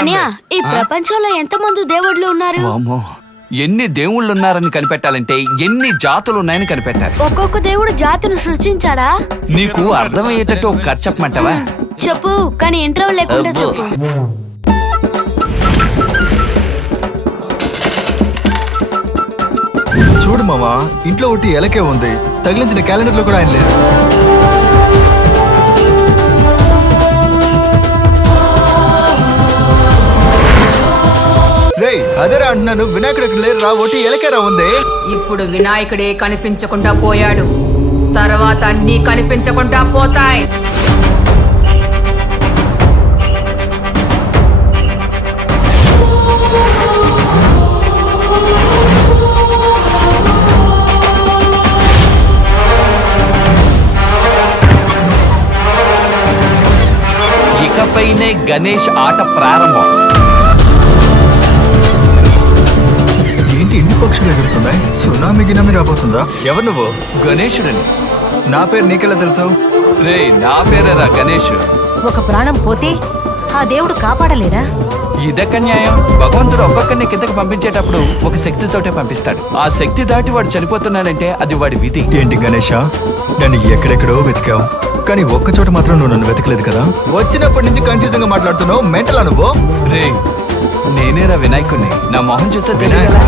అనియా, ఈ ప్రపంచంలో ఎంతమంది దేవుళ్ళు ఉన్నారు? వామ్మో, ఎన్ని దేవుళ్ళు ఉన్నారని కనిపెట్టాలంటే ఎన్ని జాతులు ఉన్నాయని కనిపెట్టాలి. ఒక్కొక్క దేవుడు జాతిని సృష్టించాడా? నీకు అర్థమయ్యేటట్టు ఒక కథ చెప్పమంటావా? చెప్పు, కానీ ఇంటర్వ్యూ లేకుండా అబ్బో. చెప్పు. చూడు మావా, ఇంట్లో ఒకటి ఎలకే ఉంది, తగిలించిన క్యాలెండర్ లో కూడా ఆయన లేరు. రేయ్, అదేరా అంటున్నాను, వినాయకుడు ఇక్కడ లేరు రా, ఒకటి ఎలకేరా ఉంది. ఇప్పుడు వినాయకుడే కనిపించకుండా పోయాడు, తర్వాత అన్నీ కనిపించకుండా పోతాయి. ఇకపైనే గణేష్ ఆట ప్రారంభం. ఏంటి ఇన్ని పక్షులు ఎగురుతున్నాయి? సునామీ గినామీ రాబోతుందా? ఎవరు నువ్వు? గణేశుడని. నా పేరు నీకెలా తెలుసు? రే, నా పేరేరా గణేష్. ఒక ప్రాణం పోతే ఆ దేవుడు కాపాడలేరా? ఇదక్క న్యాయం. భగవంతుడు ఒక్కొక్కరిని కిందకి పంపించేటప్పుడు ఒక శక్తితోటే పంపిస్తాడు. ఆ శక్తి దాటి వాడు చనిపోతున్నాడంటే అది వాడి విధి. ఏంటి గణేష, నన్ను ఎక్కడెక్కడో వెతికావు, కానీ ఒక్క చోట మాత్రం నువ్వు నన్ను వెతకలేదు కదా? వచ్చినప్పటి నుంచి కన్ఫ్యూజన్ గా మాట్లాడుతున్నావు, మెంటలా నువ్వు? రే, నేనేరా వినాయకుడిని. నా మొహం చూస్తే తెలియదు.